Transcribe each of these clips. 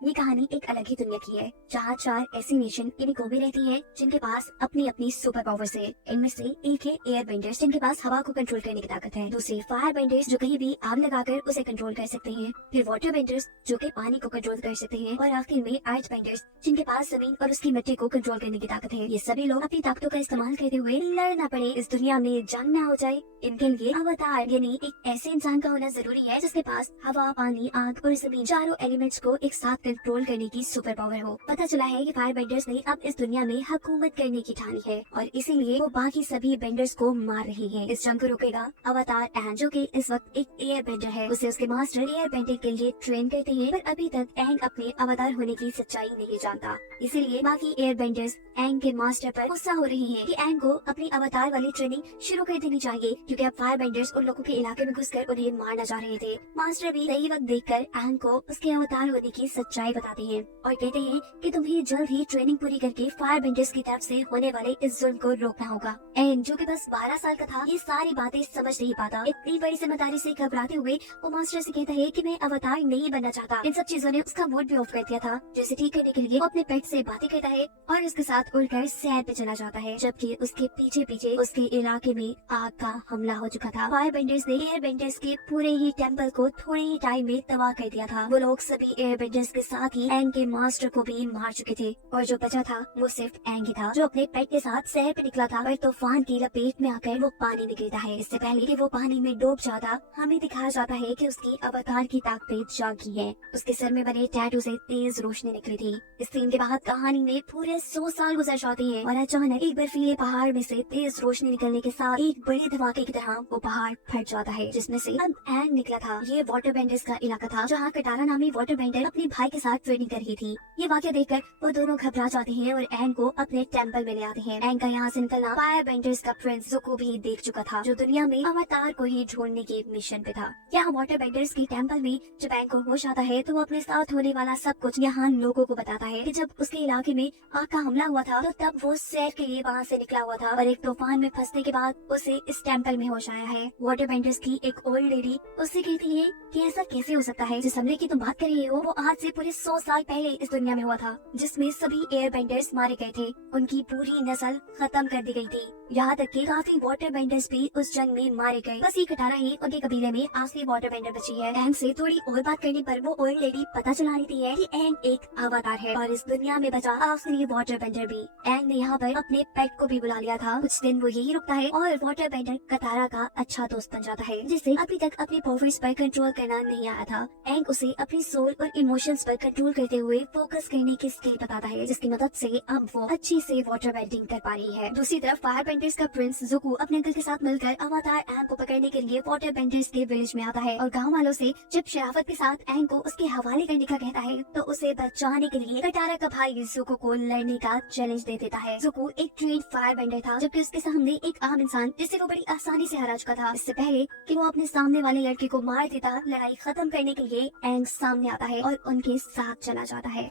ये कहानी एक अलग ही दुनिया की है, जहाँ 4 ऐसी नेशन यानी कौमें रहती है जिनके पास अपनी अपनी सुपर पावर्स है। इनमें से एक है एयर बेंडर्स, जिनके पास हवा को कंट्रोल करने की ताकत है। दूसरे फायर बेंडर्स, जो कहीं भी आग लगाकर उसे कंट्रोल कर सकते हैं। फिर वाटर बेंडर्स, जो कि पानी को कंट्रोल कर सकते हैं। और आखिर में अर्थ बेंडर्स, जिनके पास जमीन और उसकी मिट्टी को कंट्रोल करने की ताकत है। ये सभी लोग अपनी ताकतों का इस्तेमाल करते हुए लड़ना पड़े, इस दुनिया में जंग ना हो जाए, इनके लिए अवतार यानी एक ऐसे इंसान का होना जरूरी है जिसके पास हवा, पानी, आग और जमीन चारों एलिमेंट्स को एक साथ कंट्रोल करने की सुपर पावर हो। पता चला है कि फायर बेंडर्स ने अब इस दुनिया में हुकूमत करने की ठानी है और इसीलिए वो बाकी सभी बेंडर्स को मार रही है। इस जंग को रोकेगा अवतार एंग, जो कि इस वक्त एक एयर बेंडर है। उसे उसके मास्टर एयर बेंडिंग के लिए ट्रेन करते हैं, पर अभी तक एंग अपने अवतार होने की सच्चाई नहीं जानता। इसीलिए बाकी एयर बेंडर्स एंग के मास्टर पर गुस्सा हो रही हैं कि एंग को अपनी अवतार वाली ट्रेनिंग शुरू कर देनी चाहिए, क्योंकि अब फायर बेंडर्स उन लोगों के इलाके में घुसकर उन्हें मारना चाह रहे थे। मास्टर भी सही वक्त देखकर एंग को उसके अवतार होने की सच्चाई बताते हैं और कहते हैं कि तुम्हें जल्द ही ट्रेनिंग पूरी करके फायर बेंडर्स की तरफ से होने वाले इस जुल्म को रोकना होगा। एंग, जो कि बस 12 साल का था, ये सारी बातें समझ नहीं पाता। इतनी बड़ी जिम्मेदारी से घबराते हुए वो मास्टर से कहता है कि मैं अवतार नहीं बनना चाहता। इन सब चीजों ने उसका मूड भी ऑफ कर दिया था, जिसे ठीक करने के लिए वो अपने पेट से बातें करता है और उसके साथ उड़कर सैर पे चला जाता है, जबकि उसके पीछे पीछे उसके इलाके में आग का हमला हो चुका था। फायर बेंडर्स ने एयर बेंडर्स के पूरे ही टेम्पल को थोड़े ही टाइम में तबाह कर दिया था। वो लोग सभी एयर बेंडर्स के साथ ही एंग के मास्टर को भी मार चुके थे और जो बचा था वो सिर्फ एंग ही था, जो अपने पेट के साथ सैर पे निकला था। पर तूफान की लपेट में आकर वो पानी में गिरता है। इससे पहले कि वो पानी में डूब जाता, हमें दिखाया जाता है कि उसकी अवतार की ताकतें जागी है। उसके सर में बने टैटू से तेज रोशनी निकली थी। इस सीन के बाद कहानी में पूरे 100 साल गुजर जाते हैं और अचानक एक बर्फीले पहाड़ में से तेज रोशनी निकलने के साथ एक बड़े धमाके की तरह वो पहाड़ फट जाता है, जिसमें से अब एंग निकला था। ये वाटर बेंडर्स का इलाका था, जहाँ कटारा नामी वाटर बेंडर अपने भाई के साथ ट्रेनिंग कर रही थी। ये वाक़या देखकर वो दोनों घबरा जाते हैं और एंग को अपने टेम्पल में ले आते हैं। एंग का यहाँ से निकलना फायर बेंडर्स का प्रिंस ज़ुको भी देख चुका था, जो दुनिया में अवतार को ही ढूंढने के मिशन पे था। यहाँ वाटर बेंडर्स के टेम्पल में जब एंग को होश आता है तो वो अपने साथ होने वाला सब कुछ यहाँ लोगों को बताता है कि जब उसके इलाके में आग का हमला हुआ था तो तब वो सैर के लिए वहाँ से निकला हुआ था और एक तूफान में फंसने के बाद उसे इस टेम्पल में होश आया है। वाटर बेंडर्स की एक ओल्ड लेडी उससे कहती है कि ऐसा कैसे हो सकता है, जिस हमले की तुम बात कर रही हो वो आज से पूरे 100 साल पहले इस दुनिया में हुआ था, जिसमें सभी एयर बेंडर्स मारे गए थे। उनकी पूरी नस्ल खत्म कर दी गई थी, यहाँ तक कि काफी वाटर बेंडर्स भी उस जंग में मारे गए। बस ये कटारा ही उनके कबीले में आखिरी वाटर बेंडर बची है। एंग से थोड़ी और बात करने पर वो ओल्ड लेडी पता चला देती है कि एंग एक अवतार है और इस दुनिया में बचा आखिरी वाटर बेंडर भी। एंग ने यहाँ पर अपने पेट को भी बुला लिया था। कुछ दिन वो यही रुकता है और वाटर बेंडर कटारा का अच्छा दोस्त बन जाता है, जिसे अभी तक अपनी पावर्स पर कंट्रोल करना नहीं आया था। एंग उसे अपनी सोल और इमोशंस पर कंट्रोल करते हुए फोकस करने की स्किल बताता है, जिसकी मदद से अब वो अच्छी से वाटर बेंडिंग कर पा रही है। दूसरी तरफ फायर बेंडर्स का प्रिंस ज़ुको अपने अंकल के साथ मिलकर अवतार एंग को पकड़ने के लिए वाटर बेंडर्स के विलेज में आता है और गाँव वालों से जब शराफत के साथ एंग को उसके हवाले करने का कहता है तो उसे बचाने के लिए कटारा का भाई ज़ुको को लड़ने का चैलेंज दे देता है। ज़ुको एक ट्रेंड फायर बेंडर था, जबकि उसके सामने एक आम इंसान जिसे वो बड़ी आसानी से हरा चुका था। इससे पहले कि वो अपने सामने वाले लड़के को मार देता, लड़ाई खत्म करने के लिए एंग सामने आता है और उनके साथ चला जाता है।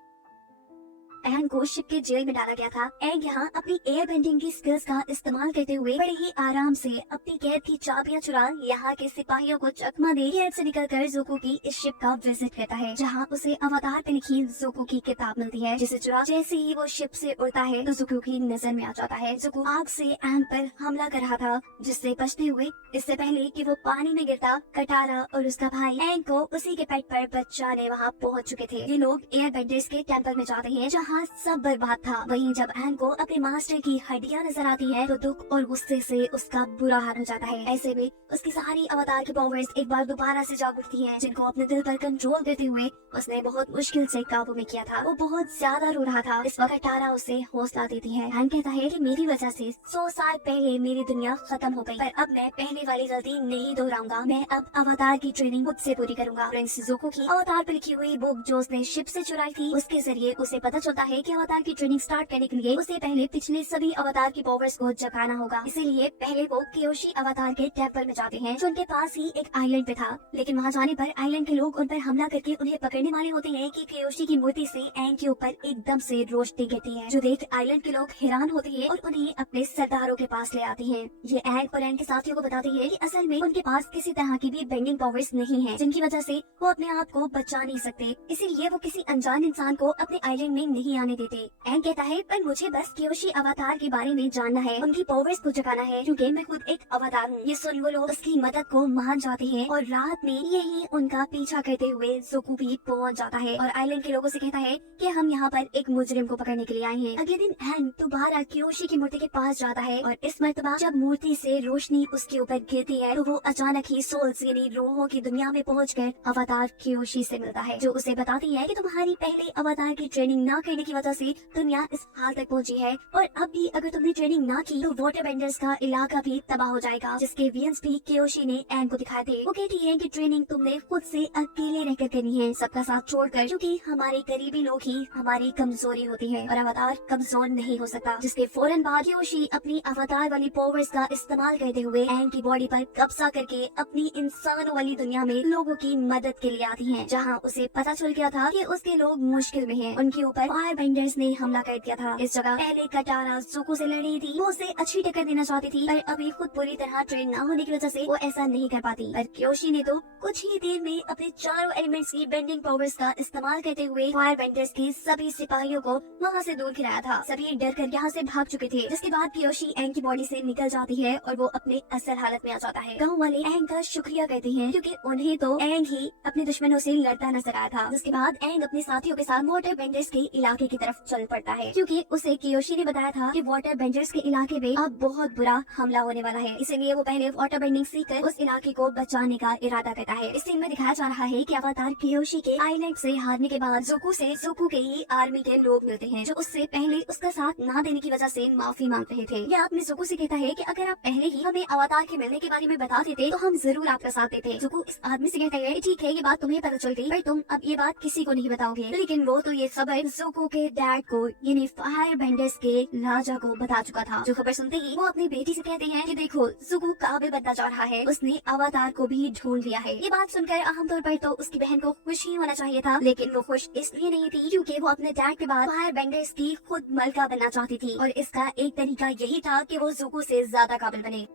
एंग को शिप के जेल में डाला गया था। एंग यहाँ अपनी एयर बेंडिंग की स्किल्स का इस्तेमाल करते हुए बड़े ही आराम से अपनी कैद की चाबियां चुरा यहाँ के सिपाहियों को चकमा दे कैद से निकलकर ज़ुको की इस शिप का विजिट करता है, जहाँ उसे अवतार पे लिखी ज़ुको की किताब मिलती है, जिसे चुरा जैसे ही वो शिप से उड़ता है तो ज़ुको की नजर में आ जाता है। ज़ुको आग से एंग पर हमला कर रहा था, जिससे बचते हुए इससे पहले कि वो पानी में गिरता, कटारा और उसका भाई एंग को उसी के पेट पर बचाने वहाँ पहुँच चुके थे। ये लोग एयर बेंडर्स के टेम्पल में जाते हैं, जहाँ सब बर्बाद था। वहीं जब एंग को अपने मास्टर की हड्डियां नजर आती है तो दुख और गुस्से से उसका बुरा हाल हो जाता है। ऐसे में उसकी सारी अवतार की पावर्स एक बार दोबारा से जाग उठती हैं, जिनको अपने दिल पर कंट्रोल करते हुए उसने बहुत मुश्किल से काबू में किया था। वो बहुत ज्यादा रो रहा था। इस वक्त टारा उसे हौसला देती है। एंग कहता है कि मेरी वजह से 100 साल पहले मेरी दुनिया खत्म हो गई, पर अब मैं पहले वाली गलती नहीं दोहराऊंगा। मैं अब अवतार की ट्रेनिंग खुद से पूरी करूंगा। प्रिंस ज़ुको की अवतार पर लिखी हुई बुक जो उसने शिप से चुराई थी, उसके जरिए उसे पता चलता है कि अवतार की ट्रेनिंग स्टार्ट करने के लिए उसे पहले पिछले सभी अवतार की पावर्स को जगाना होगा। इसीलिए पहले वो कियोशी अवतार के टेम्पल में जाते हैं जो उनके पास ही एक आइलैंड पे था। लेकिन वहाँ जाने पर आइलैंड के लोग उन पर हमला करके उन्हें पकड़ने वाले होते हैं कि कियोशी की मूर्ति से एंग के ऊपर एकदम से रोशनी गिरती है, जो देख आइलैंड के लोग हैरान होते हैं और उन्हें अपने सरदारों के पास ले आते हैं। ये एंग और एंग के साथियों को बताते हैं कि असल में उनके पास किसी तरह की भी बेंडिंग पावर्स नहीं है, जिनकी वजह से वो अपने आप को बचा नहीं सकते। इसीलिए वो किसी अनजान इंसान को अपने आइलैंड में नहीं आने देते। एंग कहता है पर मुझे बस कियोशी अवतार के बारे में जानना है, उनकी पावर्स को जगाना है, क्योंकि मैं खुद एक अवतार हूँ। ये सुन वो लोग उसकी मदद को मान जाते हैं और रात में यही उनका पीछा करते हुए ज़ुको भी पहुँच जाता है और आइलैंड के लोगों से कहता है कि हम यहाँ पर एक मुजरिम को पकड़ने के लिए आए हैं। अगले दिन एंग दोबारा कियोशी की मूर्ति के पास जाता है और इस मर्तबा जब मूर्ति से रोशनी उसके ऊपर गिरती है तो वो अचानक ही सोल्स यानी रूहों की दुनिया में पहुंचकर अवतार कियोशी से मिलता है, जो उसे बताती है कि तुम्हारी पहले अवतार की ट्रेनिंग ना करने की वजह से दुनिया इस हाल तक पहुंची है और अब भी अगर तुमने ट्रेनिंग ना की तो वाटर बेंडर्स का इलाका भी तबाह हो जाएगा, जिसके विजन्स भी कियोशी ने एंग को दिखाए थे। वो कहती है कि ट्रेनिंग तुमने खुद से अकेले रहकर करनी है, सबका साथ छोड़कर, क्योंकि हमारे करीबी लोग ही हमारी कमजोरी होती है और अवतार कमजोर नहीं हो सकता। जिसके फौरन बाद कियोशी अपनी अवतार वाली पावर्स का इस्तेमाल करते हुए एंग की बॉडी पर कब्जा करके अपनी इंसानों वाली दुनिया में लोगों की मदद के लिए आती है, जहाँ उसे पता चल गया था कि उसके लोग मुश्किल में हैं। उनके ऊपर फायर बेंडर्स ने हमला कर दिया था। इस जगह पहले कटारा ज़ुको से लड़ रही थी, वो उसे अच्छी टक्कर देना चाहती थी, पर अभी खुद पूरी तरह ट्रेन न होने की वजह से वो ऐसा नहीं कर पाती। पर कियोशी ने तो कुछ ही देर में अपने चारों एलिमेंट्स की बेंडिंग पावर्स का इस्तेमाल करते हुए फायर बेंडर्स के सभी सिपाहियों को वहाँ से दूर गिराया था। सभी डर कर यहाँ से भाग चुके थे, जिसके बाद कियोशी एंग की बॉडी से निकल जाती है और वो अपने असल हालत में आ जाता है। गाँव वाले एंग का शुक्रिया करते हैं क्योंकि उन्हें तो एंग ही अपने दुश्मनों से लड़ता नजर आया था। जिसके बाद एंग अपने साथियों के साथ वाटर बेंडर्स के इलाके की तरफ चल पड़ता है, क्योंकि उसे कियोशी ने बताया था कि वाटर बेंडर्स के इलाके में अब बहुत बुरा हमला होने वाला है। इसलिए वो पहले वाटर बेंडिंग सीखकर उस इलाके को बचाने का इरादा करता है। इस सीन में दिखाया जा रहा है कि अवतार कियोशी के आइलैंड से हारने के बाद ज़ुको के ही आर्मी के लोग मिलते हैं, जो उससे पहले उसका साथ ना देने की वजह से माफी मांग रहे थे। यह अपने ज़ुको से कहता है कि अगर आप पहले ही हमें अवतार के मिलने के बारे में बता देते तो हम जरूर आपका साथ देते। ज़ुको इस आदमी से कहता है कि ठीक है, ये बात तुम्हें पता चल गई, पर तुम अब ये बात किसी को नहीं बताओगे। लेकिन वो तो ये खबर ज़ुको के डैड को यानी फायर बेंडर्स के राजा को बता चुका था। जो खबर सुनते ही वो अपनी बेटी से कहते हैं कि देखो ज़ुको काबिल बनता जा रहा है, उसने अवतार को भी ढूंढ लिया है। ये बात सुनकर आमतौर पर तो उसकी बहन को खुश ही होना चाहिए था, लेकिन वो खुश इसलिए नहीं थी क्योंकि वो अपने डैड के बाद फायर बेंडर्स की खुद मलका बनना चाहती थी और इसका एक तरीका यही था कि वो ज़ुको से ज्यादा काबिल बने।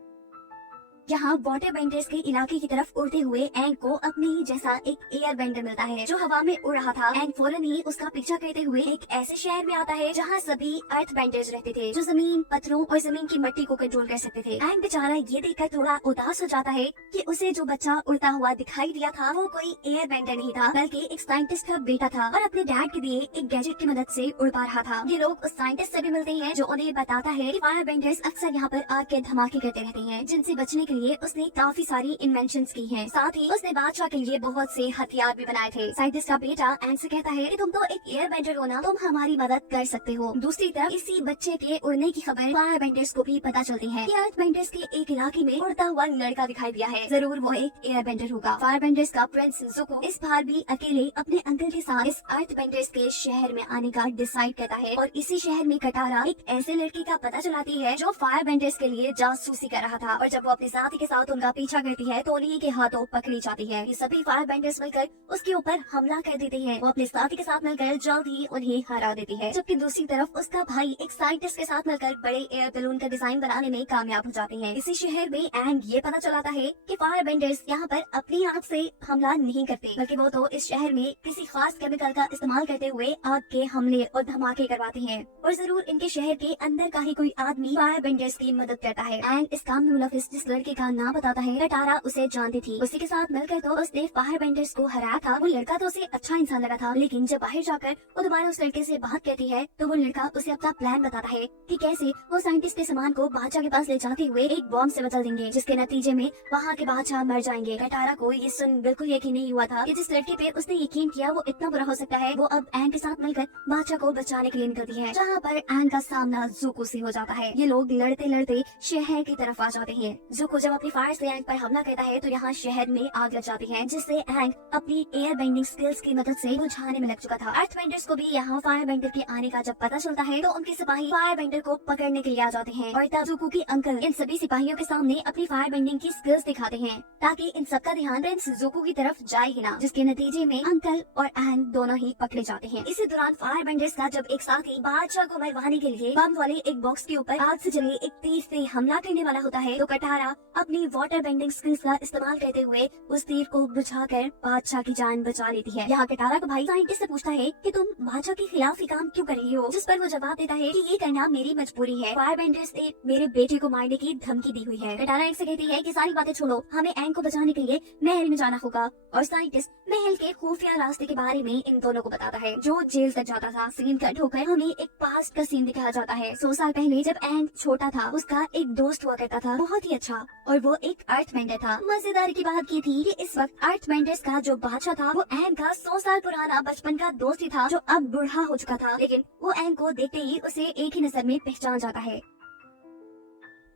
यहाँ वाटर बेंडर्स के इलाके की तरफ उड़ते हुए एंग को अपने ही जैसा एक एयर बेंडर मिलता है जो हवा में उड़ रहा था। एंग फौरन ही उसका पीछा करते हुए एक ऐसे शहर में आता है जहाँ सभी अर्थ बेंडर्स रहते थे, जो जमीन, पत्थरों और जमीन की मिट्टी को कंट्रोल कर सकते थे। एंग बेचारा ये देखकर थोड़ा उदास हो जाता है कि उसे जो बच्चा उड़ता हुआ दिखाई दिया था वो कोई एयर बेंडर नहीं था, बल्कि एक साइंटिस्ट का बेटा था और अपने डैड के दिए एक गैजेट की मदद से उड़ पा रहा था। ये लोग उस साइंटिस्ट से भी मिलते हैं जो उन्हें बताता है कि फायर बेंडर्स अक्सर यहाँ पर आग के धमाके करते रहते हैं, जिनसे बचने के लिए उसने काफी सारी इन्वेंशंस की हैं। साथ ही उसने बादशाह के लिए बहुत से हथियार भी बनाए थे। साइंटिस्ट का बेटा एंग से कहता है कि तुम तो एक एयर बेंडर हो ना, तुम हमारी मदद कर सकते हो। दूसरी तरफ इसी बच्चे के उड़ने की खबर फायर बेंडर्स को भी पता चलती है कि अर्थ बेंडर्स के एक इलाके में उड़ता हुआ लड़का दिखाई दिया है, जरूर वो एक एयर बेंडर होगा। फायर बेंडर्स का प्रिंस ज़ुको इस बार भी अकेले अपने अंकल के साथ इस अर्थ बेंडर्स के शहर में आने का डिसाइड करता है और इसी शहर में कटारा एक ऐसे लड़के का पता चलाती है जो फायर बेंडर्स के लिए जासूसी कर रहा था और जब वो अपने साथी के साथ उनका पीछा करती है तो उन्हीं के हाथों पकड़ी जाती है। ये सभी फायर बेंडर्स मिलकर उसके ऊपर हमला कर देते हैं। वो अपने साथी के साथ मिलकर जल्द ही उन्हें हरा देती है, जबकि दूसरी तरफ उसका भाई एक साइंटिस्ट के साथ मिलकर बड़े एयर बैलून का डिजाइन बनाने में कामयाब हो जाते हैं। इसी शहर में एंग ये पता चलाता है कि फायर बेंडर्स यहाँ पर अपनी आग से हमला नहीं करते, बल्कि वो तो इस शहर में किसी खास केमिकल का इस्तेमाल करते हुए आग के हमले और धमाके करवाते हैं और जरूर इनके शहर के अंदर का ही कोई आदमी फायर बेंडर्स की मदद करता है। एंग इस काम में मुलविस जिस लड़के का नाम बताता है कटारा उसे जानती थी। उसी के साथ मिलकर तो उसने फायर बेंडर्स को हराया था। वो लड़का तो उसे अच्छा इंसान लगा था, लेकिन जब बाहर जाकर वो दोबारा उस लड़के से बात करती है तो वो लड़का उसे अपना प्लान बताता है कि कैसे वो साइंटिस्ट के सामान को बादशाह के पास ले जाते हुए एक बॉम्ब से बदल देंगे, जिसके नतीजे में वहाँ के बादशाह मर जाएंगे। कटारा को ये सुन बिल्कुल यकीन नहीं हुआ था कि जिस लड़के पे उसने यकीन किया वो इतना बुरा हो सकता है। वो अब एंग के साथ मिलकर बादशाह को बचाने के लिए निकलती है, जहाँ पर एंग का सामना ज़ुको से हो जाता है। ये लोग लड़ते लड़ते शहर की तरफ आ जाते हैं। ज़ुको जब अपनी फायर से एंग पर हमला करता है तो यहाँ शहर में आग लग जाती है, जिससे एंग अपनी एयर बेंडिंग स्किल्स की मदद से बुझाने में लग चुका था। अर्थ बेंडर्स को भी यहाँ फायर बेंडर के आने का जब पता चलता है तो उनके सिपाही फायर बेंडर को पकड़ने के लिए आ जाते हैं और तब ज़ुको के अंकल इन सभी सिपाहियों के सामने अपनी फायर बेंडिंग की स्किल्स दिखाते हैं ताकि इन सबका ध्यान प्रिंस ज़ुको की तरफ जाए ही ना, जिसके नतीजे में अंकल और एंग दोनों ही पकड़े जाते हैं। इसी दौरान फायर बेंडर्स का जब एक साथी बादशाह को मरवाने के लिए बम वाले एक बॉक्स के ऊपर आग से जले एक तीर से हमला करने वाला होता है तो कटारा अपनी वाटर बेंडिंग स्किल्स का इस्तेमाल करते हुए उस तीर को बुझाकर बादशाह की जान बचा लेती है। यहाँ कटारा का भाई साइंटिस्ट से पूछता है कि तुम बादशाह के खिलाफ ये काम क्यों कर रही हो, जिस पर वो जवाब देता है कि ये करना मेरी मजबूरी है, फायर बेंडर्स ने मेरे बेटे को मारने की धमकी दी हुई है। कटारा एक से कहती है कि सारी बातें छोड़ो, हमें एंग को बचाने के लिए महल में जाना होगा और साइंटिस्ट महल के खुफिया रास्ते के बारे में इन दोनों को बताता है जो जेल तक जाता था। सीन कट होकर हमें एक पास्ट का सीन दिखाया जाता है। 100 साल पहले जब एंग छोटा था उसका एक दोस्त हुआ करता था, बहुत ही अच्छा, और वो एक अर्थ बेंडर था। मजेदार की बात ये थी कि इस वक्त अर्थ बेंडर्स का जो बादशाह था वो एंग का 100 साल पुराना बचपन का दोस्त ही था जो अब बूढ़ा हो चुका था, लेकिन वो एंग को देखते ही उसे एक ही नजर में पहचान जाता है।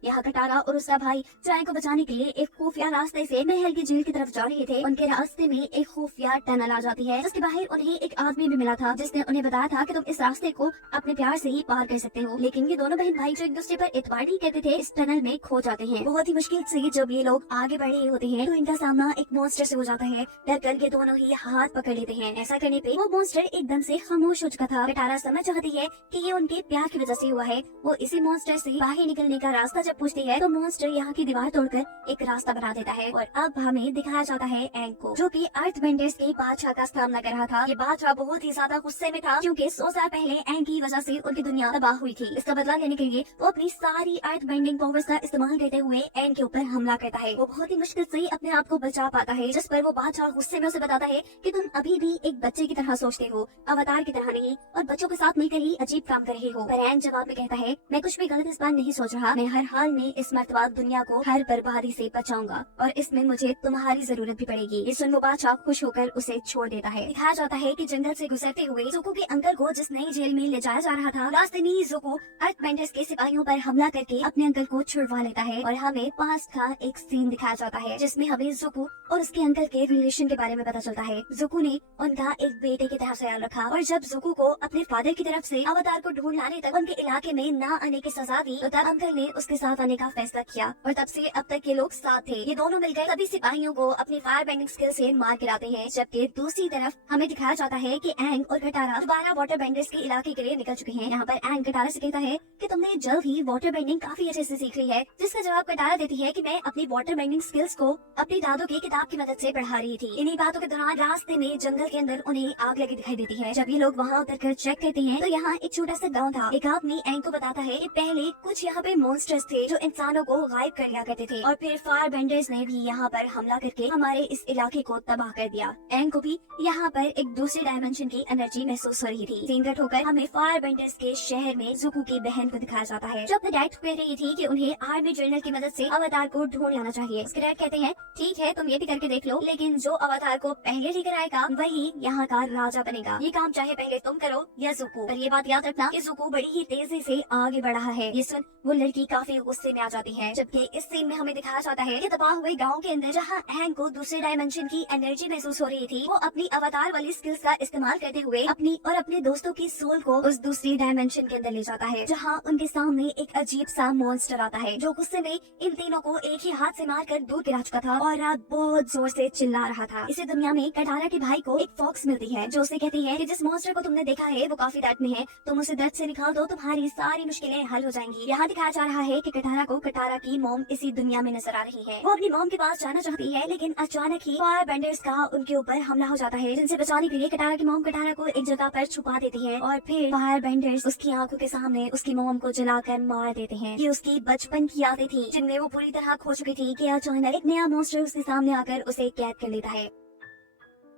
यहाँ कटारा और उसका भाई चाय को बचाने के लिए एक खुफिया रास्ते से महल की जेल की तरफ जा रहे थे। उनके रास्ते में एक खुफिया टनल आ जाती है, जिसके बाहर उन्हें एक आदमी भी मिला था जिसने उन्हें बताया था कि तुम इस रास्ते को अपने प्यार से ही पार कर सकते हो। लेकिन ये दोनों बहन भाई जो एक दूसरे पर एतबार नहीं करते थे इस टनल में खो जाते हैं। बहुत ही मुश्किल से जब ये लोग आगे बढ़ रहे होते हैं तो इनका सामना एक मॉन्स्टर से हो जाता है। डरकर ये दोनों ही हाथ पकड़ लेते हैं। ऐसा करने पे वो मॉन्स्टर एकदम से खामोश हो चुका था। कटारा समझ जाती है कि ये उनके प्यार की वजह से हुआ है। वो इसी मॉन्स्टर से बाहर निकलने का रास्ता जब पूछती है तो मॉन्स्टर यहाँ की दीवार तोड़कर एक रास्ता बना देता है और अब हमें दिखाया जाता है एंग को जो कि अर्थ बेंडर्स के बादशाह का सामना कर रहा था। ये बादशाह बहुत ही ज्यादा गुस्से में था क्योंकि 100 साल पहले एंग की वजह से उनकी दुनिया तबाह हुई थी। इसका बदला लेने के लिए वो अपनी सारी अर्थ बेंडिंग पावर्स का इस्तेमाल करते हुए एंग के ऊपर हमला करता है। वो बहुत ही मुश्किल से अपने आप को बचा पाता है, जिस पर वो बादशाह गुस्से में उसे बताता है कि तुम अभी भी एक बच्चे की तरह सोचते हो, अवतार की तरह नहीं, और बच्चों के साथ मिलकर ही अजीब काम कर रहे हो। पर एंग जवाब में कहता है मैं कुछ भी गलत इस बार नहीं सोच रहा, मैं हर हाल में इस मर्तबा दुनिया को हर बर्बादी से बचाऊंगा और इसमें मुझे तुम्हारी जरूरत भी पड़ेगी। ये सुन वो बादशाह खुश होकर उसे छोड़ देता है। दिखाया जाता है कि जंगल से गुजरते हुए ज़ुको के अंकल को जिस नई जेल में ले जाया जा रहा था, रास्ते में ही ज़ुको अर्थ बेंडर्स के सिपाहियों पर हमला करके अपने अंकल को छुड़वा लेता है और हमें पास्ट का एक सीन दिखाया जाता है जिसमें हमें ज़ुको और उसके अंकल के रिलेशन के बारे में पता चलता है। ज़ुको ने उनका एक बेटे की तरह ख्याल रखा और जब ज़ुको को अपने फादर की तरफ से अवतार को ढूंढ लाने तक उनके इलाके में न आने की सजा दी तो तब अंकल ने उसके साथ आने का फैसला किया और तब से अब तक ये लोग साथ थे। ये दोनों मिलकर सभी सिपाहियों को अपनी फायर बेंडिंग स्किल से मार गिराते हैं, जबकि दूसरी तरफ हमें दिखाया जाता है कि एंग और कटारा दोबारा वाटर बेंडर्स के इलाके के लिए निकल चुके हैं। यहाँ पर एंग कटारा से कहता है कि तुमने जल्द ही वाटर बेंडिंग काफी अच्छे से सीख ली है, जिसका जवाब कटारा देती है कि मैं अपनी वाटर बेंडिंग स्किल्स को अपनी दादू की किताब की मदद से बढ़ा रही थी। इन्हीं बातों के दौरान रास्ते में जंगल के अंदर उन्हें आग लगी दिखाई देती है। जब ये लोग वहाँ उतरकर चेक करते हैं तो यहाँ एक छोटा सा गाँव था। एक आदमी एंग को बताता है कि पहले कुछ यहाँ पे मॉन्स्टर्स थे जो इंसानों को गायब कर लिया करते थे और फिर फायर बेंडर्स ने भी यहाँ पर हमला करके हमारे इस इलाके को तबाह कर दिया। एंग को भी यहाँ पर एक दूसरे डायमेंशन की एनर्जी महसूस हो रही थी। सीन कट होकर हमें फायर बेंडर्स के शहर में ज़ुको की बहन को दिखाया जाता है जो अपने डैड को कह रही थी कि उन्हें आर्मी जर्नल की मदद से अवतार को ढूंढ लाना चाहिए। उसके डैड कहते हैं ठीक है तुम ये भी करके देख लो, लेकिन जो अवतार को पहले लेकर आएगा वही यहाँ का राजा बनेगा। ये काम चाहे पहले तुम करो या ज़ुको, पर ये बात याद रखना कि ज़ुको बड़ी ही तेजी से आगे बढ़ रहा है। ये सुन वो लड़की काफी गुस्से में आ जाती है, जबकि इस सीन में हमें दिखाया जाता है कि तबाह हुए गाँव के अंदर जहाँ एंग को दूसरे डायमेंशन की एनर्जी महसूस हो रही थी, वो अपनी अवतार वाली स्किल्स का इस्तेमाल करते हुए अपनी और अपने दोस्तों की सोल को उस दूसरी डायमेंशन के अंदर ले जाता है, जहाँ उनके सामने एक अजीब सा मॉन्स्टर आता है जो गुस्से में इन तीनों को एक ही हाथ से मारकर दूर गिरा चुका था और रात बहुत जोर से चिल्ला रहा था। इसी दुनिया में कटारा के भाई को एक फॉक्स मिलती है जो उसे कहती है कि जिस मॉन्स्टर को तुमने देखा है वो काफी दर्द में है, तुम उसे दर्द से निकाल दो, तुम्हारी सारी मुश्किलें हल हो जाएंगी। यहाँ दिखाया जा रहा है कि कटारा को कटारा की मॉम इसी दुनिया में नजर आ रही है। वो अपनी मॉम के पास जाना चाहती है, लेकिन अचानक ही फायर बेंडर्स का उनके ऊपर हमला हो जाता है, जिनसे बचाने के लिए कटारा की मॉम कटारा को एक जगह पर छुपा देती है और फिर फायर बेंडर्स उसकी आंखों के सामने उसकी मॉम को जलाकर मार देते हैं। ये उसकी बचपन की यादें थी जिनमें वो पूरी तरह खो चुकी थी कि अचानक एक नया मॉन्स्टर उसके सामने आकर उसे कैद कर लेता है।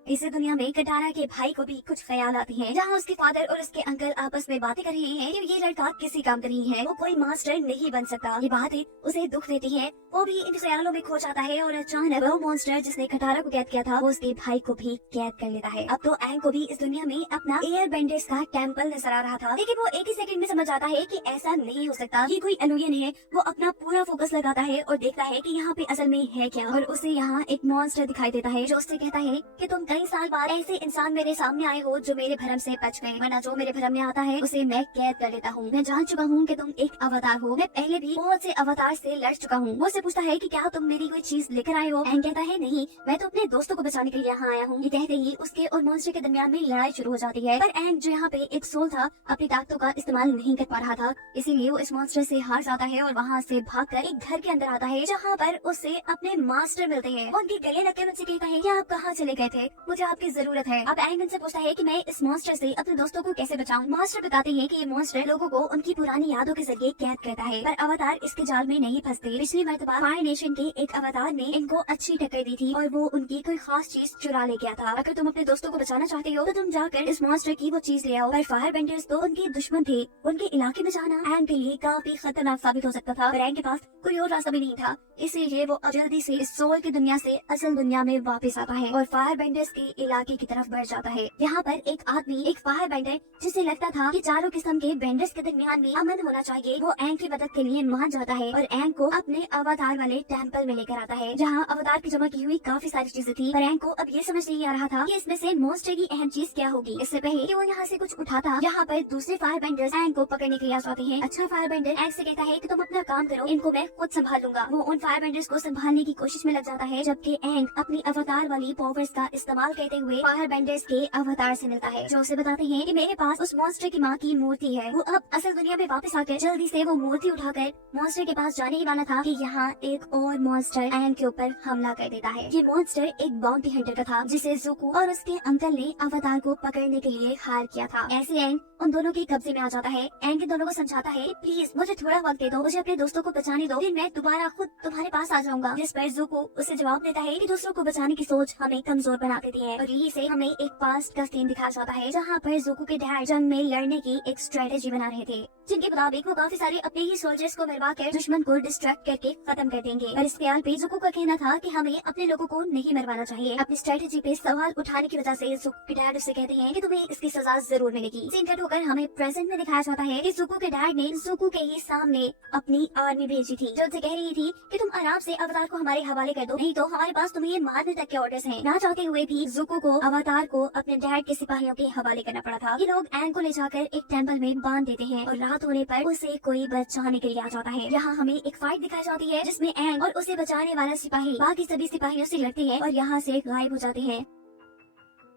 इस दुनिया में कटारा के भाई को भी कुछ ख्याल आते हैं, जहाँ उसके फादर और उसके अंकल आपस में बातें कर रहे हैं कि ये लड़का किसी काम का नहीं है, वो कोई मास्टर नहीं बन सकता। ये बातें उसे दुख देती है, वो भी इन ख्यालों में खो जाता है और अचानक वो मॉन्स्टर जिसने कटारा को कैद किया था वो उसके भाई को भी कैद कर लेता है। अब तो एंग को भी इस दुनिया में अपना एयर बेंडर्स का टेम्पल नजर आ रहा था, लेकिन वो एक ही सेकंड में समझ जाता है कि ऐसा नहीं हो सकता, ये कोई इल्यूजन है। वो अपना पूरा फोकस लगाता है और देखता है कि यहाँ पे असल में है क्या, और उसे यहाँ एक मॉन्स्टर दिखाई देता है जो उससे कहता है कि तुम कई साल बाद ऐसे इंसान मेरे सामने आए हो जो मेरे भरम से बच गए, वरना जो मेरे भरम में आता है उसे मैं कैद कर लेता हूँ। मैं जान चुका हूँ कि तुम एक अवतार हो, मैं पहले भी बहुत से अवतार से लड़ चुका हूँ। वो उससे पूछता है कि क्या तुम मेरी कोई चीज लेकर आए हो? एंग कहता है नहीं, मैं तो अपने दोस्तों को बचाने के लिए यहाँ आया हूँ। ये कहते ही उसके और मॉन्स्टर के दरमियान में लड़ाई शुरू हो जाती है, पर एंग जो यहाँ पे एक सोल था अपनी ताकतों का इस्तेमाल नहीं कर पा रहा था, इसीलिए वो इस मॉन्स्टर से हार जाता है और वहाँ से भागकर एक घर के अंदर आता है जहाँ पर उसे अपने मास्टर मिलते हैं। वो उनके गले लगकर उनसे कहता है कि आप कहाँ चले गए थे, मुझे आपकी जरूरत है। अब एंग उनसे पूछता है कि मैं इस मॉन्स्टर से अपने दोस्तों को कैसे बचाऊं। मास्टर बताते हैं कि ये मॉन्स्टर लोगों को उनकी पुरानी यादों के जरिए कैद करता है, पर अवतार इसके जाल में नहीं फंसते। पिछली मर्तबा फायर नेशन के एक अवतार ने इनको अच्छी टक्कर दी थी और वो उनकी कोई खास चीज चुरा ले गया था। अगर तुम अपने दोस्तों को बचाना चाहते हो तो तुम जाकर इस मॉन्स्टर की वो चीज ले आओ। पर फायर बेंडर्स तो उनके दुश्मन थे, उनके इलाके में जाना एंग के लिए काफी खतरनाक साबित हो सकता था, पर एंग के पास कोई और रास्ता भी नहीं था, इसीलिए वो जल्दी से इस सोल की दुनिया से असल दुनिया में वापस आता है और फायर बेंडर्स के इलाके की तरफ बढ़ जाता है। यहाँ पर एक आदमी, एक फायर बेंडर जिसे लगता था कि चारों किस्म के बेंडर्स के दरमियान में अमन होना चाहिए, वो एंग की मदद के लिए मान जाता है और एंग को अपने अवतार वाले टेम्पल में लेकर आता है, जहाँ अवतार की जमा की हुई काफी सारी चीजें थी। पर एंग को अब ये समझ नहीं आ रहा था कि इसमें से मॉन्स्टर की अहम चीज क्या होगी। इससे पहले कि वो यहाँ से कुछ उठाता, यहाँ पर दूसरे फायर बेंडर्स एंग को पकड़ने के लिए आ जाते हैं। अच्छा फायर बेंडर एंग से कहता है कि तुम अपना काम करो, इनको मैं खुद संभाल लूंगा। वो उन फायर बेंडर्स को संभालने की कोशिश में लग जाता है, जबकि एंग अपनी अवतार वाली पावर्स का इस्तेमाल करते हुए फायर बेंडर्स के अवतार से मिलता है, जो उसे बताते हैं कि मेरे पास उस मॉन्स्टर की माँ की मूर्ति है। वो अब असल दुनिया में वापस आकर जल्दी से वो मूर्ति उठाकर मॉन्स्टर के पास जाने ही वाला था कि यहाँ एक और मॉन्स्टर एंग के ऊपर हमला कर देता है। ये मॉन्स्टर एक बाउंटी हंटर का था जिसे ज़ुको और उसके अंकल ने अवतार को पकड़ने के लिए हायर किया था। ऐसे एंग उन दोनों के कब्जे में आ जाता है। एंग दोनों को समझाता है प्लीज मुझे थोड़ा वक्त दे दो, मुझे अपने दोस्तों को बचाने दो, फिर मैं दोबारा खुद तुम्हारे पास आ जाऊंगा। जिस पर ज़ुको उसे जवाब देता है कि दूसरों को बचाने की सोच हमें कमजोर बना देती है, और यही से हमें एक पास्ट का सीन दिखाया जाता है जहाँ पर ज़ुको के डैड जंग में लड़ने की एक स्ट्रेटेजी बना रहे थे, जिनके मुताबिक वो काफी सारे अपने ही सोल्जर्स को मरवा कर दुश्मन को डिस्ट्रैक्ट करके खत्म कर देंगे। और इस ख्याल पे ज़ुको का कहना था कि हमें अपने लोगों को नहीं मरवाना चाहिए। अपनी स्ट्रेटेजी पे सवाल उठाने की वजह से ज़ुको के डैड उसे कहते हैं कि तुम्हें इसकी सजा जरूर मिलेगी। सीन कट होकर हमें प्रेजेंट में दिखाया जाता है कि ज़ुको के डैड ने ज़ुको के ही सामने अपनी आर्मी भेजी थी, जो उसे कह रही थी कि तुम आराम से अवतार को हमारे हवाले कर दो, नहीं तो हमारे पास तुम्हें ये मारने तक के ऑर्डर्स हैं। ना चाहते हुए भी ज़ुको को अवतार को अपने डैड के सिपाहियों के हवाले करना पड़ा था। ये लोग एंग को ले जाकर एक टेम्पल में बांध देते हैं और रात होने पर उसे कोई बचाने के लिए आ जाता है। यहाँ हमें एक फाइट दिखाई जाती है जिसमें एंग और उसे बचाने वाला सिपाही बाकी सभी सिपाहियों से लड़ते हैं और यहाँ से गायब हो जाते हैं।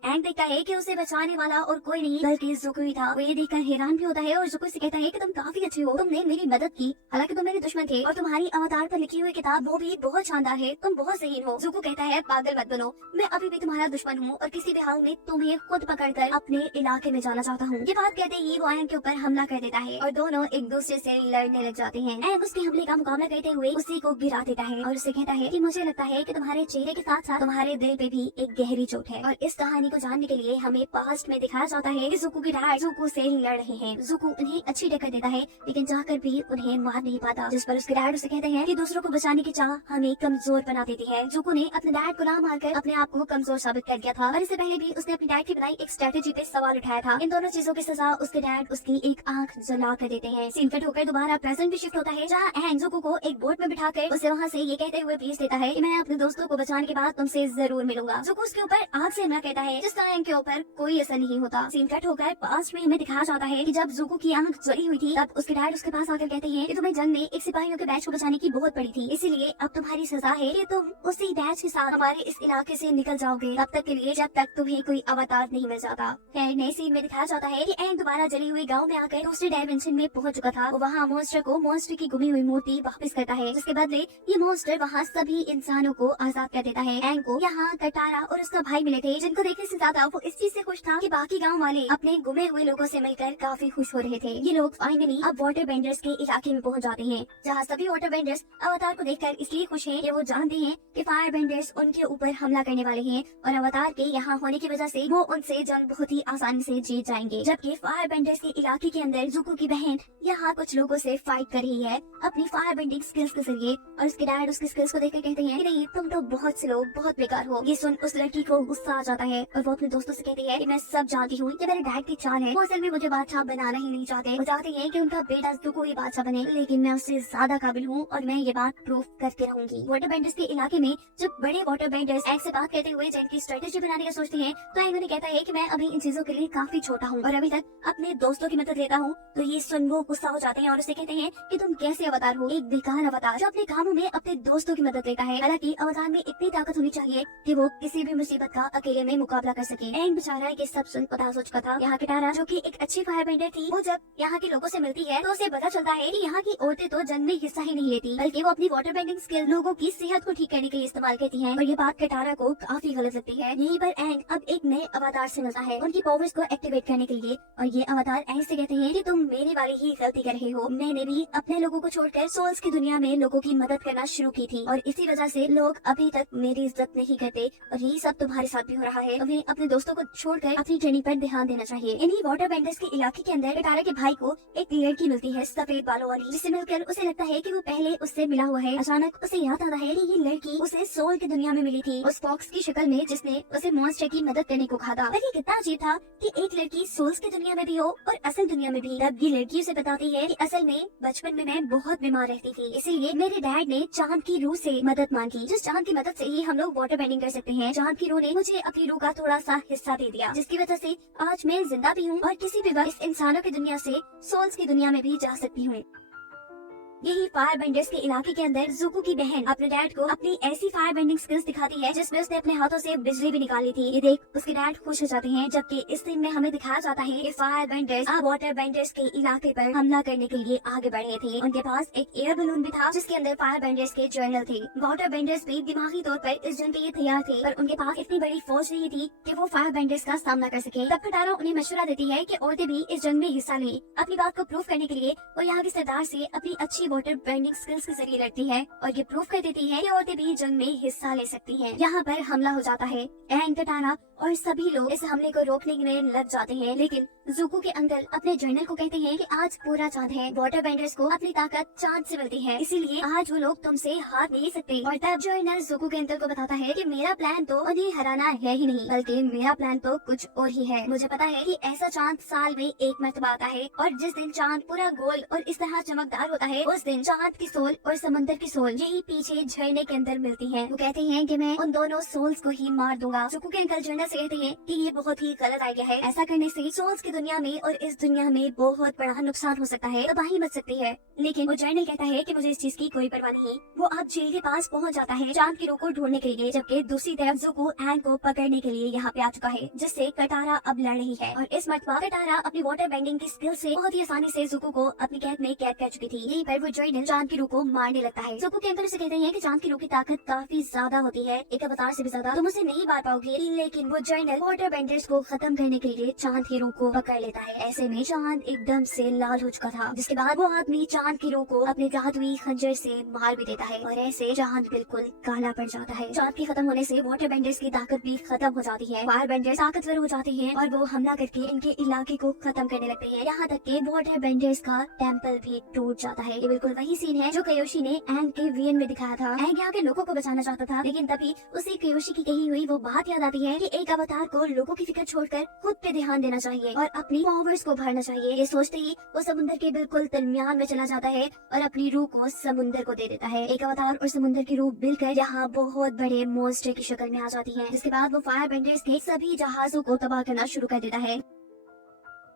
एंग देखता है कि उसे बचाने वाला और कोई नहीं बल्कि ज़ुको ही था। वो ये देखकर हैरान भी होता है और ज़ुको से कहता है कि तुम काफी अच्छे हो, तुमने मेरी मदद की, हालांकि तुम मेरे दुश्मन थे, और तुम्हारी अवतार पर लिखी हुई किताब वो भी बहुत शानदार है, तुम बहुत सही हो। ज़ुको कहता है पागल मत बनो, मैं अभी भी तुम्हारा दुश्मन हूँ और किसी भी हाल में तुम्हें खुद पकड़कर अपने इलाके में जाना चाहता हूँ। ये बात कहते ही वो एंग के ऊपर हमला कर देता है और दोनों एक दूसरे से लड़ने लग जाते हैं। एंग उसके हमले का मुकाबला करते हुए उसी को गिरा देता है और उसे कहता है कि मुझे लगता है कि तुम्हारे चेहरे के साथ साथ तुम्हारे दिल पे भी एक गहरी चोट है। और इस कहानी को जानने के लिए हमें पास्ट में दिखाया जाता है कि ज़ुको के डैड ज़ुको से लड़ रहे हैं। ज़ुको उन्हें अच्छी टक्कर देता है लेकिन चाहकर भी उन्हें मार नहीं पाता, जिस पर उसके डैड उसे कहते हैं कि दूसरों को बचाने की चाह हमें कमजोर बना देती है। ज़ुको ने अपने डैड को ना मारकर अपने आप को कमजोर साबित कर दिया था, और इससे पहले भी उसने अपने डैड की बनाई एक स्ट्रेटेजी पे सवाल उठाया था। इन दोनों चीजों की सजा उसके डैड उसकी एक आंख जला कर देते हैं। सीन कट होकर दोबारा प्रेजेंट भी शिफ्ट होता है, जहाँ एंग ज़ुको को एक बोट में बिठाकर उसे वहाँ से ये कहते हुए भेज देता है कि मैं अपने दोस्तों को बचाने के बाद तुमसे जरूर मिलूंगा। ज़ुको उसके ऊपर आग से हमला कहता है, जिसका एंग के ऊपर कोई असर नहीं होता। सीन कट होकर पास्ट में हमें दिखाया जाता है कि जब ज़ुको की आंख जली हुई थी तब उसके डैड उसके पास आकर कहते हैं कि तुम्हें जंग में एक सिपाहियों के बैच को बचाने की बहुत पड़ी थी, इसीलिए अब तुम्हारी सजा है कि तुम उसी बैच के साथ हमारे इस इलाके से निकल जाओगे, तब तक के लिए जब तक तुम्हें कोई अवतार नहीं मिल जाता। खैर नए सीन में दिखाया जाता है कि एंग दोबारा जली हुई गाँव में आकर दूसरे डायमेंशन में पहुंच चुका था। वहाँ मॉन्स्टर को मॉन्स्टर की गुमी हुई मूर्ति वापस करता है, जिसके बदले ये मॉन्स्टर वहाँ सभी इंसानों को आजाद कर देता है। एंग को यहाँ कटारा और उसका भाई मिले थे, जिनको देखने से ज्यादा वो इस चीज से खुश था कि बाकी गांव वाले अपने गुमे हुए लोगों से मिलकर काफी खुश हो रहे थे। ये लोग फाइनली अब वाटर बेंडर्स के इलाके में पहुंच जाते हैं, जहाँ सभी वाटर बेंडर्स अवतार को देखकर इसलिए खुश हैं कि वो जानते हैं कि फायर बेंडर्स उनके ऊपर हमला करने वाले हैं और अवतार के यहाँ होने की वजह से वो उनसे जंग बहुत ही आसानी से जीत जाएंगे। जबकि फायर बेंडर्स के इलाके के अंदर जुको की बहन यहाँ कुछ लोगों से फाइट कर रही है अपनी फायर बेंडिंग स्किल्स के जरिए, और उसके डैड उसकी स्किल्स को देखकर कहते हैं कि नहीं, तुम तो बहुत स्लो, बहुत बेकार हो। ये सुन उस लड़की को गुस्सा आ जाता है और वो अपने दोस्तों से कहती है कि मैं सब जानती हूँ कि मेरे डैड की चाल है, वो असल में मुझे बादशाह बनाना ही नहीं चाहते। वो चाहते हैं कि उनका बेटा जुको ही बादशाह बने, लेकिन मैं उससे ज्यादा काबिल हूँ और मैं ये बात प्रूव करके रहूंगी। वाटर बेंडर्स के इलाके में जब बड़े वाटर बेंडर्स एंग से बात करते हुए जैन की स्ट्रेटेजी बनाने का सोचते हैं तो एंग उन्हें कहता है कि मैं अभी इन चीजों के लिए काफी छोटा हूँ और अभी तक अपने दोस्तों की मदद लेता हूँ। तो ये सुन वो गुस्सा हो जाते हैं और उसे कहते हैं कि तुम कैसे अवतार हो, एक बेकार अवतार जो अपने कामों में अपने दोस्तों की मदद लेता है। हालांकि अवतार में इतनी ताकत होनी चाहिए कि वो किसी भी मुसीबत का अकेले में मुकाबला कर सके। एंग बेचारा ये सब सुन उदास हो चुका था। यहाँ किटारा जो कि एक अच्छी फायर बेंडर थी, वो जब यहाँ के लोगों से मिलती है तो उसे पता चलता है कि यहाँ की औरतें तो जंग में हिस्सा ही नहीं लेती, बल्कि वो अपनी वाटर बेंडिंग स्किल लोगों की सेहत को ठीक करने के लिए इस्तेमाल करती है। और ये बात किटारा को काफी गलत लगती है। यहीं पर एंग अब एक नए अवतार से मिलता है उनकी पावर्स को एक्टिवेट करने के लिए, और ये अवतार एंग से कहते हैं कि तुम मेरी वाली ही गलती कर रहे हो। मैंने भी अपने लोगों को छोड़कर सोल्स की दुनिया में लोगों की मदद करना शुरू की थी और इसी वजह से लोग अभी तक मेरी इज्जत नहीं करते, और यही सब तुम्हारे साथ भी हो रहा है। तुम्हें अपने दोस्तों को छोड़कर अपनी ट्रेनिंग पर ध्यान देना चाहिए। इन्हीं वाटर बेंडर्स के इलाके के अंदर किटारा के भाई को एक लड़की मिलती है सफेद बालों वाली, जिससे मिलकर उसे लगता है कि वो पहले उससे मिला हुआ है। अचानक उसे याद आता है कि ये लड़की उसे सोल की दुनिया में मिली थी, उस फॉक्स की शक्ल में जिसने उसे मॉन्स्टर की मदद करने को कहा था। पर ये कितना अजीब था कि एक लड़की सोल्स की दुनिया में भी हो और असल दुनिया में भी। तब ये लड़की उसे बताती है कि असल में बचपन में मैं बहुत बीमार रहती थी, इसीलिए मेरे डैड ने चांद की रूह से मदद मांगी, जिस चांद की मदद से ही हम लोग वाटर बेंडिंग कर सकते हैं। चांद की रूह ने मुझे अपनी रूह का थोड़ा सा हिस्सा दे दिया, जिसकी वजह से आज मैं जिंदा भी हूँ और किसी भी वक्त इस इंसानों की दुनिया से सोल्स की दुनिया में भी जा सकती हूँ। यही फायर बेंडर्स के इलाके के अंदर जुको की बहन अपने डैड को अपनी ऐसी फायर बेंडिंग स्किल्स दिखाती है जिसमें उसने अपने हाथों से बिजली भी निकाली थी। ये देख उसके डैड खुश हो जाते हैं। जबकि इस सीन में हमें दिखाया जाता है कि फायर बेंडर्स अब वाटर बेंडर्स के इलाके पर हमला करने के लिए आगे बढ़े थे। उनके पास एक एयर बलून भी था जिसके अंदर फायर बेंडर्स के जर्नल थे। वाटर बेंडर्स भी दिमागी तौर पर इस जंग के लिए तैयार थे, पर उनके पास इतनी बड़ी फौज नहीं थी कि वो फायर बेंडर्स का सामना कर सके। तब किटारा उन्हें मशवरा देती है कि औरतें भी इस जंग में हिस्सा लें। अपनी बात को प्रूव करने के लिए वो यहाँ के सरदार से अपनी अच्छी वाटर बेंडिंग स्किल्स के जरिए लड़ती है और ये प्रूव कर देती है कि औरतें भी जंग में हिस्सा ले सकती हैं। यहाँ पर हमला हो जाता है। एंग, किटारा और सभी लोग इस हमले को रोकने में लग जाते हैं, लेकिन जुको के अंकल अपने जर्नल को कहते हैं कि आज पूरा चांद है, वाटर बेंडर्स को अपनी ताकत चांद से मिलती है, इसीलिए आज वो लोग तुमसे हार नहीं सकते। और तब जर्नल जुको के अंकल को बताता है कि मेरा प्लान तो उन्हें हराना है ही नहीं, बल्कि मेरा प्लान तो कुछ और ही है। मुझे पता है कि ऐसा चांद साल में एक मरतबा आता है और जिस दिन चांद पूरा गोल और इस तरह चमकदार होता है, उस दिन चांद की सोल और समंदर की सोल यही पीछे झरने के अंदर मिलती है। वो कहते हैं कि मैं उन दोनों सोल्स को ही मार दूंगा। जुको के अंकल जर्नल से कहते हैं कि ये बहुत ही गलत आइडिया है, ऐसा करने से सोल्स की दुनिया में और इस दुनिया में बहुत बड़ा नुकसान हो सकता है, तबाही मच सकती है। लेकिन वो जर्नल कहता है कि मुझे इस चीज की कोई परवाह नहीं। वो अब झील के पास पहुंच जाता है चांद की रूह को ढूंढने के लिए, जबकि दूसरी तरफ जुको एंग को पकड़ने के लिए यहाँ पे आ चुका है, जिससे किटारा अब लड़ रही है। और इस मरतबा किटारा अपनी वाटर बेंडिंग की स्किल से बहुत ही आसानी से जुको को अपनी कैद में कैद कर चुकी थी। यहीं पर वो जर्नल चांद की रूह को मारने लगता है। जुको के अंकल उसे कहते हैं कि चांद की रूह की ताकत काफी ज्यादा होती है, एक अवतार से भी ज्यादा, तुम उसे नहीं मार पाओगे। लेकिन वो जर्नल वाटर बेंडर्स को खत्म करने के लिए चांद की रूह को पकड़ लेता है। ऐसे में चांद एकदम से लाल हो चुका था, जिसके बाद वो आदमी चांद की रूह को अपने जादुई खंजर से मार भी देता है और ऐसे चांद बिल्कुल काला पड़ जाता है। चांद के खत्म होने से वाटर बेंडर्स की ताकत भी खत्म हो जाती है। फायर बेंडर्स ताकतवर हो जाते हैं और वो हमला करके इनके इलाके को खत्म करने लगते हैं। यहाँ तक के वाटर बेंडर्स का टेम्पल भी टूट जाता है। ये बिल्कुल वही सीन है जो कयोशी ने एंग के वीएन में दिखाया था। एंग यहाँ के लोगों को बचाना चाहता था, लेकिन तभी उसे कयोशी की कही हुई वो बात याद आती है कि एक अवतार को लोगों की फिक्र छोड़कर खुद पे ध्यान देना चाहिए और अपनी पावर्स को भरना चाहिए। ये सोचते ही वो समुद्र के बिल्कुल दरमियान में चला जाता है और अपनी रूह को समुद्र को दे देता है। एक अवतार और समुद्र की रूह मिलकर यहाँ बहुत बड़े मॉन्स्टर की शक्ल में आ जाती है, जिसके बाद वो फायर बेंडर्स के सभी जहाजों को तबाह करना शुरू कर देता है।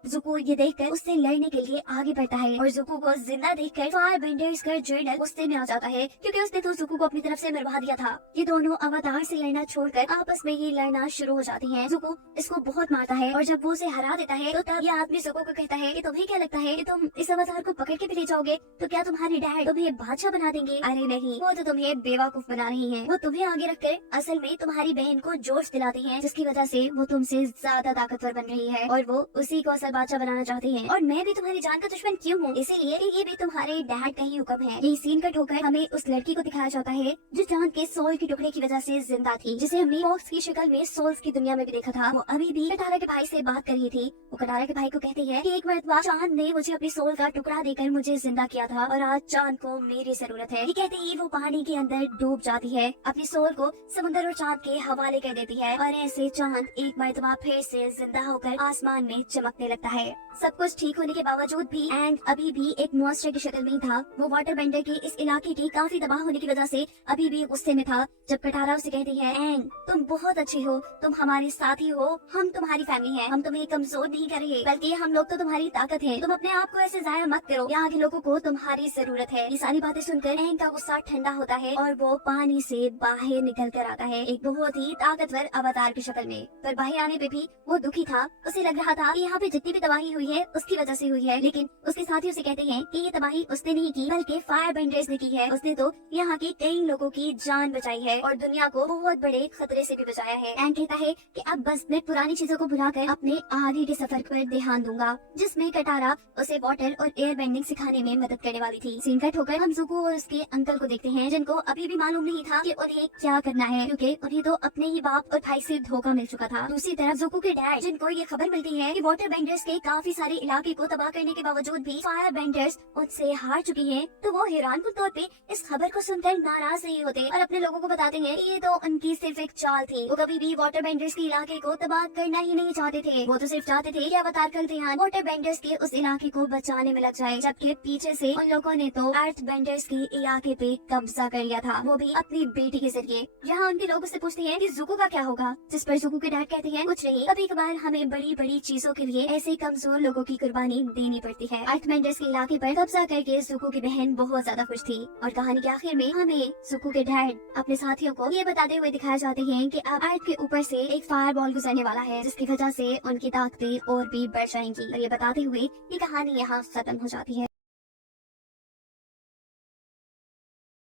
जुको ये देखकर उससे लड़ने के लिए आगे बढ़ता है और जुको को जिंदा देखकर फायर बेंडर्स का जर्नल गुस्से में आ जाता है, क्योंकि उसने तो जुको को अपनी तरफ से मरवा दिया था। ये दोनों अवतार से लड़ना छोड़कर आपस में ही लड़ना शुरू हो जाती हैं। जुको इसको बहुत मारता है और जब वो उसे हरा देता है तो तब ये आदमी जुको को कहता है कि तुम्हें क्या लगता है कि तुम इस अवतार को पकड़ के भी ले जाओगे तो क्या तुम्हारे डैड तुम्हें बादशाह बना देंगे? अरे नहीं, वो तो तुम्हें बेवकूफ बना रही हैं। वो तुम्हें आगे रखकर असल में तुम्हारी बहन को जोश दिलाती हैं, जिसकी वजह से वो तुमसे ज्यादा ताकतवर बन रही है और वो उसी को असल बादशाह बनाना चाहती है। और मैं भी तुम्हारी जान का दुश्मन क्यों हूँ? इसीलिए कि ये भी तुम्हारे डैड का ही हुक्म है। यही सीन कट होकर हमें उस लड़की को दिखाया जाता है जो चांद के सोल के टुकड़े की वजह से जिंदा थी, जिसे हमने फॉक्स की शक्ल में सोल्स की दुनिया में भी देखा था। वो अभी भी कटारा के भाई से बात कर रही थी। वो कटारा के भाई को कहती है कि एक मरतबा चांद ने मुझे अपनी सोल का टुकड़ा देकर मुझे जिंदा किया था और आज चांद को मेरी जरूरत है। ये कहते ही वो पानी के अंदर डूब जाती है, अपनी सोल को समुद्र और चांद के हवाले कर देती है और ऐसे चांद एक मरतबा फिर से जिंदा होकर आसमान में चमकने लगता है। सब कुछ ठीक होने के बावजूद भी एंग अभी भी एक मॉन्स्टर की शक्ल में था। वो वाटर बेंडर के इस इलाके की काफी तबाह होने की वजह से अभी भी गुस्से में था। जब कटारा उसे कहती है एंग तुम बहुत अच्छी हो, तुम हमारे साथी हो, हम तुम्हारी फैमिली हैं, हम तुम्हें कमजोर नहीं कर रहे बल्कि हम लोग तो तुम्हारी ताकत हैं, तुम अपने आप को ऐसे जाया मत करो, यहाँ के लोगों को तुम्हारी जरूरत है। ये सारी बातें सुनकर एंग का गुस्सा ठंडा होता है और वो पानी से बाहर निकल कर आता है एक बहुत ही ताकतवर अवतार की शक्ल में। पर बाहर आने पे भी वो दुखी था। उसे लग रहा था कि यहाँ पे जितनी भी तबाही हुई है उसकी वजह से हुई है, लेकिन उसके साथी उसे कहते हैं कि ये तबाही उसने नहीं की बल्कि फायर बेंडर्स ने की है। उसने तो यहाँ के कई लोगों की जान बचाई है और दुनिया को बहुत बड़े खतरे से भी बचाया है। एंग कहता है कि अब बस मैं पुरानी चीजों को भुलाकर अपने आगे के सफर पर ध्यान दूंगा, जिसमें कटारा उसे वाटर और एयर बेंडिंग सिखाने में मदद करने वाली थी। सीन कट होकर हम जुको और उसके अंकल को देखते हैं, जिनको अभी भी मालूम नहीं था कि उन्हें क्या करना है, क्योंकि उन्हें तो अपने ही बाप और भाई से धोखा मिल चुका था। दूसरी तरफ जुको के डैड, जिनको ये खबर मिलती है कि वाटर बेंडर्स के काफी सारे इलाके को तबाह करने के बावजूद भी फायर बेंडर्स उनसे हार चुकी हैं, तो वो हैरानकुन तौर पे इस खबर को सुनकर नाराज नहीं होते और अपने लोगों को बताते हैं कि ये तो उनकी सिर्फ एक चाल थी। वो कभी भी वाटर बेंडर्स के इलाके को तबाह करना ही नहीं चाहते थे। वो तो सिर्फ चाहते थे कि अवतार का ध्यान वाटर बेंडर्स के उस इलाके को बचाने में लग जाए, जबकि पीछे से उन लोगों ने तो अर्थ बेंडर्स के इलाके पे कब्जा कर लिया था, वो भी अपनी बेटी के जरिए। यहाँ उनके लोग उससे पूछते हैं कि जुको का क्या होगा, जिस पर जुको के डैड कहते हैं कुछ नहीं, कभी कभार हमें बड़ी बड़ी चीजों के लिए ऐसे कमजोर लोगों की कुर्बानी देनी पड़ती है। अर्थ बेंडर्स के इलाके पर कब्जा करके जुको की बहन बहुत ज्यादा खुश थी और कहानी के आखिर में हमें जुको के डैड अपने साथियों को ये बताते हुए दिखाए जाते हैं कि अब अर्थ के ऊपर से एक फायर बॉल गुजरने वाला है, जिसकी वजह से उनकी ताकतें और भी बढ़ जाएंगी। और ये बताते हुए ये कहानी यहाँ खत्म हो जाती है।